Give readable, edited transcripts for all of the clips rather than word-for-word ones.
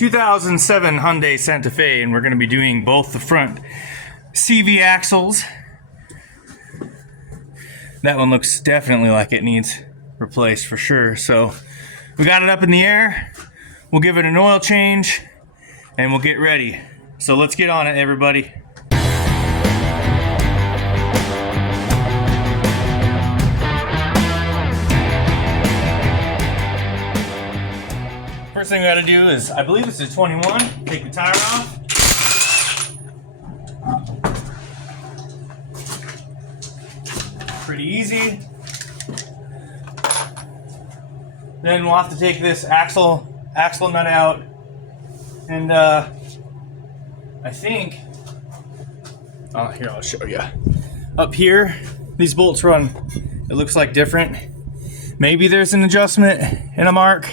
2007 Hyundai Santa Fe, and we're going to be doing both the front CV axles. That one looks definitely like it needs replaced for sure. So we got it up in the air. We'll give it an oil change and we'll get ready. So let's get on it, everybody. First thing we gotta do is, I believe this is 21, take the tire off. Pretty easy. Then we'll have to take this axle nut out, and I think, oh, here, I'll show you. Up here, these bolts run, it looks like different. Maybe there's an adjustment and a mark.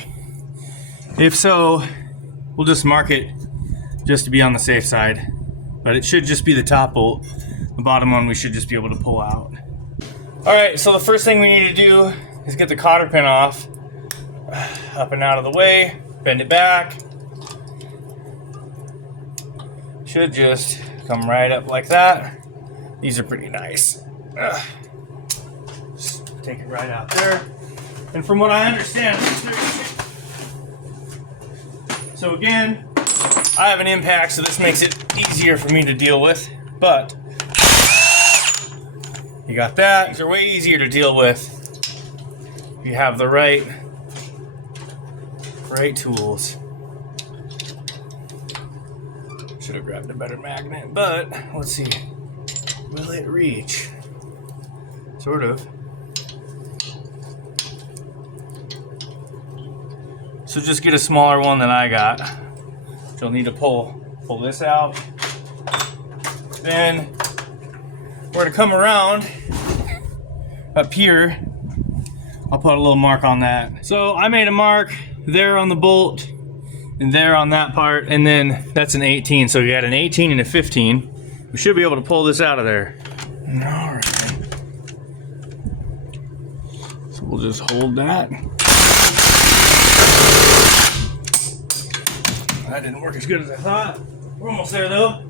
If so, we'll just mark it just to be on the safe side. But it should just be the top bolt. The bottom one we should just be able to pull out. Alright, so the first thing we need to do is get the cotter pin off. Up and out of the way, bend it back. Should just come right up like that. These are pretty nice. Just take it right out there. And from what I understand, so again, I have an impact, so this makes it easier for me to deal with, but you got that. These are way easier to deal with if you have the right tools. Should have grabbed a better magnet, but let's see. Will it reach? Sort of. So just get a smaller one than I got. You'll need to pull this out. Then we're gonna come around up here. I'll put a little mark on that. So I made a mark there on the bolt and there on that part, and then that's an 18. So you got an 18 and a 15. We should be able to pull this out of there. All right. So we'll just hold that. That didn't work as good as I thought. We're almost there though.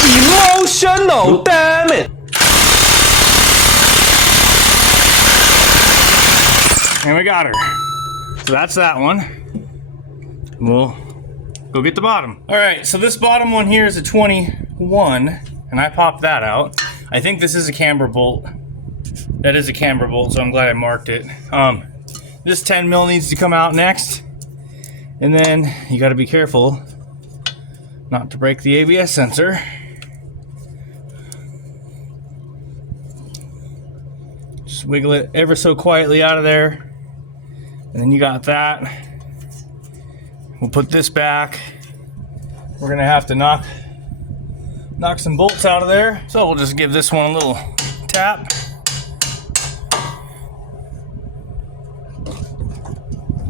Emotional, damn it! And we got her. So that's that one. We'll go get the bottom. All right, so this bottom one here is a 21, and I popped that out. I think this is a camber bolt. That is a camber bolt, so I'm glad I marked it. This 10 mil needs to come out next, and then you got to be careful not to break the ABS sensor. Just wiggle it ever so quietly out of there, and then you got that. We'll put this back. We're gonna have to knock some bolts out of there. So we'll just give this one a little tap.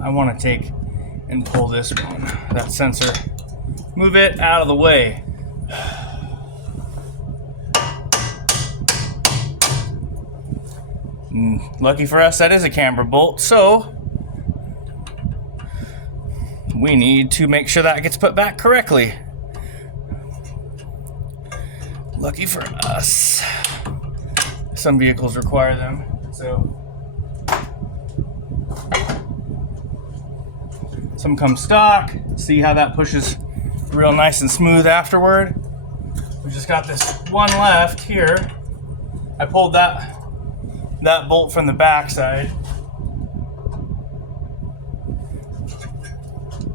I want to take and pull this one, that sensor. Move it out of the way. Lucky for us, that is a camber bolt, so we need to make sure that gets put back correctly. Lucky for us. Some vehicles require them, so some come stock. See how that pushes real nice and smooth afterward. We just got this one left here. I pulled that bolt from the back side.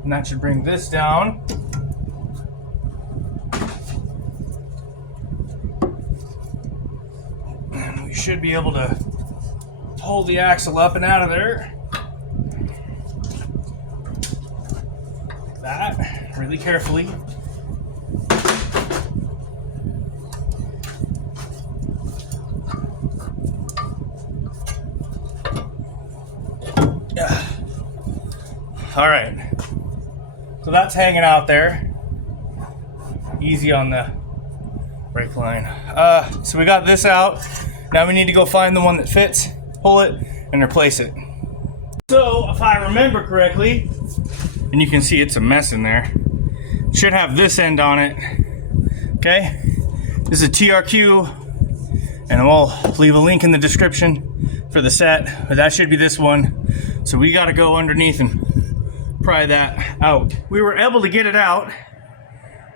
And that should bring this down. And we should be able to pull the axle up and out of there. Like that, really carefully. All right, so that's hanging out there. Easy on the brake line. So we got this out. Now we need to go find the one that fits, pull it, and replace it. So if I remember correctly, and you can see it's a mess in there, should have this end on it. Okay, this is a TRQ, and I'll leave a link in the description for the set, but that should be this one. So we got to go underneath and pry that out. We were able to get it out,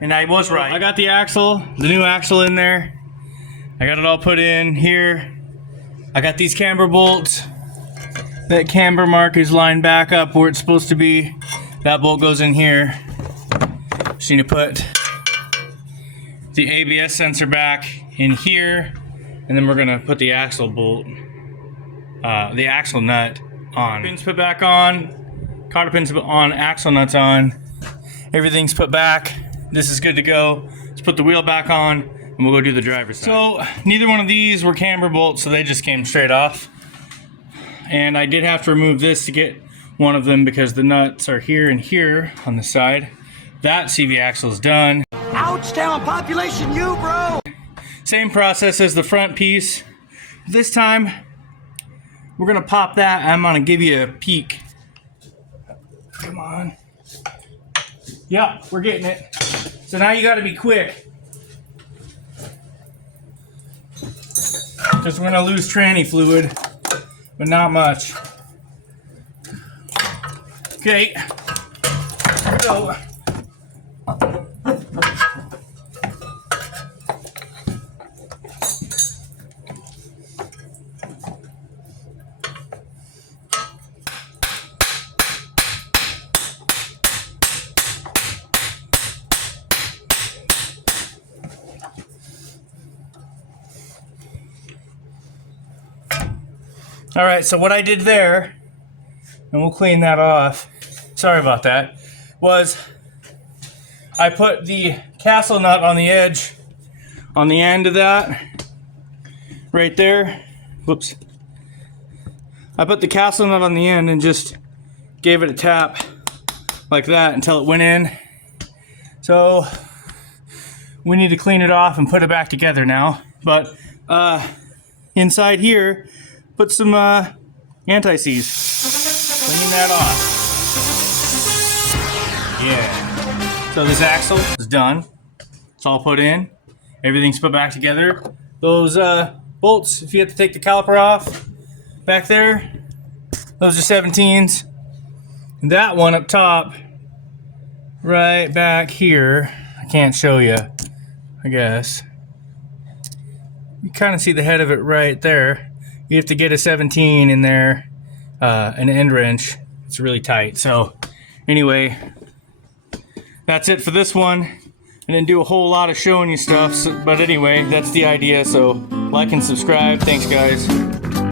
and I was right. I got the axle, the new axle in there. I got it all put in here. I got these camber bolts. That camber mark is lined back up where it's supposed to be. That bolt goes in here. Just need to put the ABS sensor back in here, and then we're gonna put the axle bolt, the axle nut on. Pins put back on, cotter pins put on, axle nuts on. Everything's put back. This is good to go. Let's put the wheel back on, and we'll go do the driver's side. So neither one of these were camber bolts, so they just came straight off. And I did have to remove this to get one of them because the nuts are here and here on the side. That CV axle is done. Ouch town population, you bro! Same process as the front piece. This time, we're gonna pop that. I'm gonna give you a peek. Come on. Yep, we're getting it. So now you gotta be quick, because we're gonna lose tranny fluid, but not much. Okay, here we go. All right, so what I did there, and we'll clean that off, sorry about that, was I put the castle nut on the edge, on the end of that, right there. Whoops. I put the castle nut on the end and just gave it a tap like that until it went in. So we need to clean it off and put it back together now. But inside here, put some anti-seize. Clean that off. Yeah. So this axle is done. It's all put in. Everything's put back together. Those bolts, if you have to take the caliper off, back there, those are 17s. And that one up top, right back here, I can't show you, I guess. You kind of see the head of it right there. You have to get a 17 in there, an end wrench. It's really tight. So anyway, that's it for this one. I didn't do a whole lot of showing you stuff, but anyway, that's the idea. So like and subscribe. Thanks, guys.